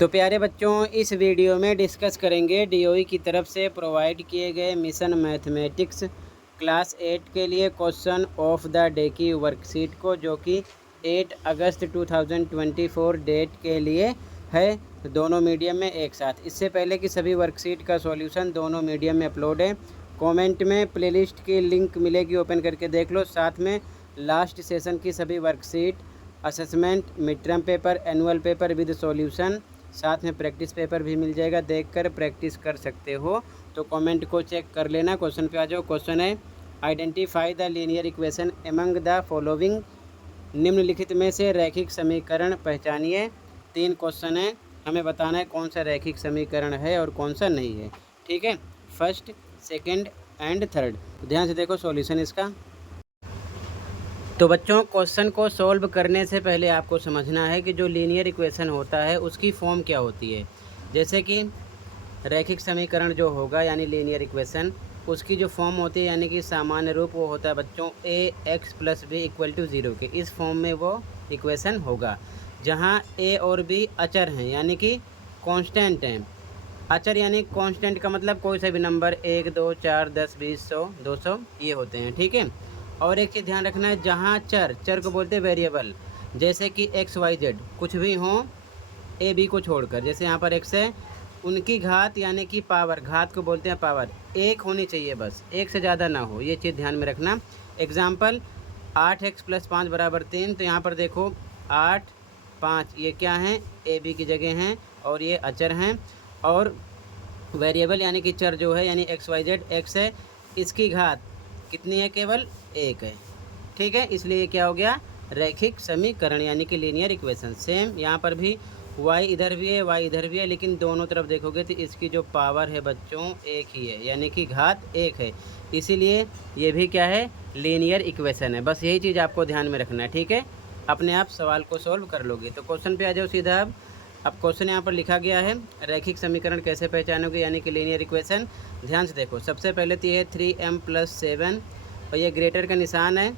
तो प्यारे बच्चों, इस वीडियो में डिस्कस करेंगे डीओई की तरफ से प्रोवाइड किए गए मिशन मैथमेटिक्स क्लास 8 के लिए क्वेश्चन ऑफ द डे की वर्कशीट को, जो कि 8 अगस्त 2024 डेट के लिए है, दोनों मीडियम में एक साथ। इससे पहले कि सभी वर्कशीट का सॉल्यूशन दोनों मीडियम में अपलोड है। कमेंट में प्लेलिस्ट की लिंक मिलेगी, ओपन करके देख लो। साथ में लास्ट सेशन की सभी worksheet, assessment, mid term paper, annual paper with solution, साथ में प्रैक्टिस पेपर भी मिल जाएगा, देखकर प्रैक्टिस कर सकते हो। तो कमेंट को चेक कर लेना। क्वेश्चन पे आ जाओ। क्वेश्चन है, identify the linear equation among the following. निम्नलिखित में से रैखिक समीकरण पहचानिए। 3 क्वेश्चन है, हमें बताना है कौन सा रैखिक समीकरण है और कौन सा नहीं है। ठीक है, फर्स्ट, सेकेंड एंड थर्ड। ध्यान से देखो सॉल्यूशन इसका। तो बच्चों, क्वेश्चन को सॉल्व करने से पहले आपको समझना है कि जो लीनियर इक्वेशन होता है उसकी फॉर्म क्या होती है। जैसे कि रैखिक समीकरण जो होगा यानी लीनियर इक्वेशन, उसकी जो फॉर्म होती है यानी कि सामान्य रूप, वो होता है बच्चों A X plus B equal to 0 के। इस फॉर्म में वो इक्वेशन होगा, जहाँ ए और बी अचर हैं यानी कि कांस्टेंट हैं। अचर यानी कांस्टेंट का मतलब कोई सा भी नंबर, 1 2 4 10 20 100 200 ये होते हैं। ठीक है, और एक चीज़ ध्यान रखना है, जहाँ चर को बोलते हैं वेरिएबल, जैसे कि एक्स वाई जेड कुछ भी हो ए बी को छोड़कर। जैसे यहाँ पर एक्स है, उनकी घात यानी कि पावर, घात को बोलते हैं पावर, एक होनी चाहिए, बस एक से ज़्यादा ना हो, ये चीज़ ध्यान में रखना। Example, 8x + 5 = 3। तो यहाँ पर देखो 8 5 ये क्या हैं, ए बी की जगह हैं और ये अचर हैं। और वेरिएबल यानी कि चर जो है यानी एक्स वाई जेड, एक्स है, इसकी घात कितनी है, केवल एक है। ठीक है, इसलिए क्या हो गया, रैखिक समीकरण यानी कि लीनियर इक्वेशन। सेम यहाँ पर भी y इधर भी है, y इधर भी है, लेकिन दोनों तरफ देखोगे तो इसकी जो पावर है बच्चों एक ही है, यानी कि घात एक है। इसीलिए ये भी क्या है, लीनियर इक्वेशन है। बस यही चीज़ आपको ध्यान में रखना है। ठीक है, अपने आप सवाल को सॉल्व कर लोगे। तो क्वेश्चन पे आ जाओ सीधा। अब क्वेश्चन यहाँ पर लिखा गया है, रैखिक समीकरण कैसे पहचानोगे यानी कि लीनियर इक्वेशन। ध्यान से देखो, सबसे पहले तो ये है 3m + 7 और ये ग्रेटर का निशान है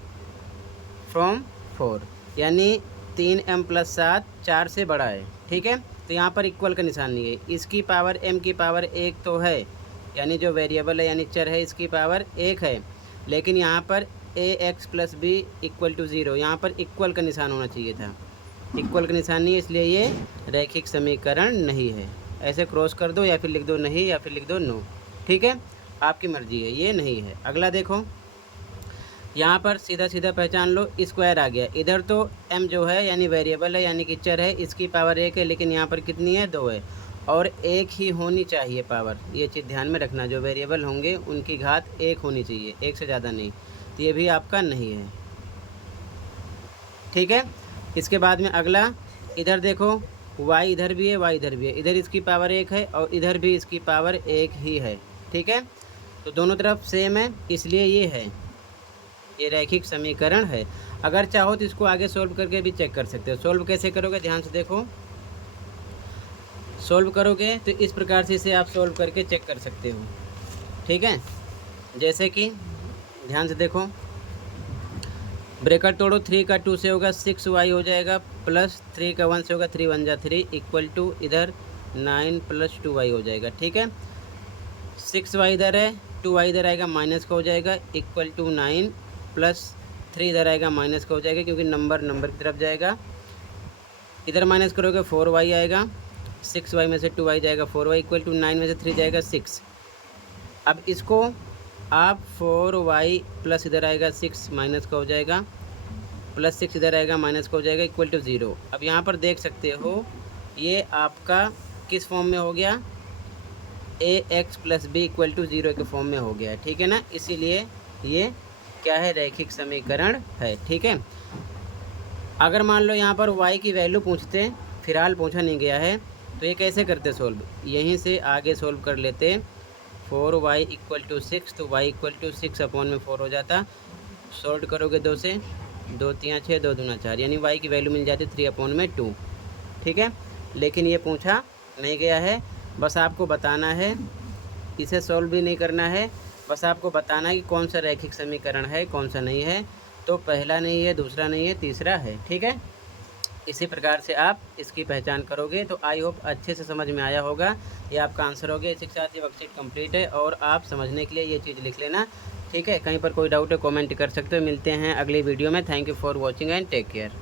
फ्रॉम 4, यानी 3m + 7 4 से बड़ा है। ठीक है, तो यहाँ पर इक्वल का निशान नहीं है। इसकी पावर m की पावर 1 तो है, यानी जो वेरिएबल है यानी चर है, इसकी पावर 1 है, लेकिन यहाँ पर ax + b = 0, यहाँ पर इक्वल का निशान होना चाहिए था। इक्वल का निशान नहीं है, इसलिए ये रैखिक समीकरण नहीं है। ऐसे क्रॉस कर दो या फिर लिख दो नहीं या फिर लिख दो नो। ठीक है, आपकी मर्जी है, ये नहीं है। अगला देखो, यहाँ पर सीधा सीधा पहचान लो, स्क्वायर आ गया। इधर तो m जो है यानी वेरिएबल है यानी कि चर है, इसकी पावर 1 है, लेकिन यहाँ पर कितनी है, 2 है, और एक ही होनी चाहिए पावर। ये चीज़ ध्यान में रखना, जो वेरिएबल होंगे उनकी घात 1 होनी चाहिए, एक से ज़्यादा नहीं। तो ये भी आपका नहीं है। ठीक है, इसके बाद में अगला, इधर देखो y इधर भी है, y इधर भी है, इधर इसकी पावर 1 है और इधर भी इसकी पावर 1 ही है। ठीक है, तो दोनों तरफ सेम है, इसलिए ये है, ये रैखिक समीकरण है। अगर चाहो तो इसको आगे सोल्व करके भी चेक कर सकते हो। सोल्व कैसे करोगे, ध्यान से देखो। सोल्व करोगे तो इस प्रकार से इसे आप सोल्व करके चेक कर सकते हो। ठीक है, जैसे कि ध्यान से देखो, ब्रेकर तोड़ो, 3 का 2 से होगा 6y हो जाएगा, प्लस 3 का 1 से होगा 3 1 जा 3 इक्वल टू इधर 9 + 2y हो जाएगा। ठीक है, 6y इधर है, 2y इधर आएगा, माइनस का हो जाएगा, इक्वल टू 9 प्लस 3 इधर आएगा, माइनस का हो जाएगा, क्योंकि नंबर की तरफ जाएगा। इधर माइनस करोगे 4y आएगा, 6y में से 2y जाएगा 4y, इक्वल टू 9 में से 3 जाएगा 6। अब इसको आप 4y प्लस इधर आएगा 6 माइनस का हो जाएगा, प्लस 6 इधर आएगा, माइनस का हो जाएगा, इक्वल टू 0। अब यहाँ पर देख सकते हो ये आपका किस फॉर्म में हो गया, ax + b = 0 के फॉर्म में हो गया है। ठीक है ना, इसीलिए ये क्या है, रैखिक समीकरण है। ठीक है, अगर मान लो यहाँ पर y की वैल्यू पूछते, फिलहाल पूछा नहीं गया है, तो ये कैसे करते सोल्व, यहीं से आगे सोल्व कर लेते। 4y = 6, तो y = 6/4 हो जाता। सॉल्व करोगे 2 से, 2 3 6 2 दूना 4, यानी y की वैल्यू मिल जाती 3/2। ठीक है, लेकिन ये पूछा नहीं गया है, बस आपको बताना है, इसे सॉल्व भी नहीं करना है, बस आपको बताना है कि कौन सा रैखिक समीकरण है, कौन सा नहीं है। तो पहला नहीं है, दूसरा नहीं है, तीसरा है। ठीक है, इसी प्रकार से आप इसकी पहचान करोगे। तो आई होप अच्छे से समझ में आया होगा। ये आपका आंसर हो गया। इसी के साथ ये वर्कशीट कंप्लीट है और आप समझने के लिए ये चीज़ लिख लेना, ठीक है। कहीं पर कोई डाउट है कमेंट कर सकते हो। मिलते हैं अगली वीडियो में। Thank you for watching and take care.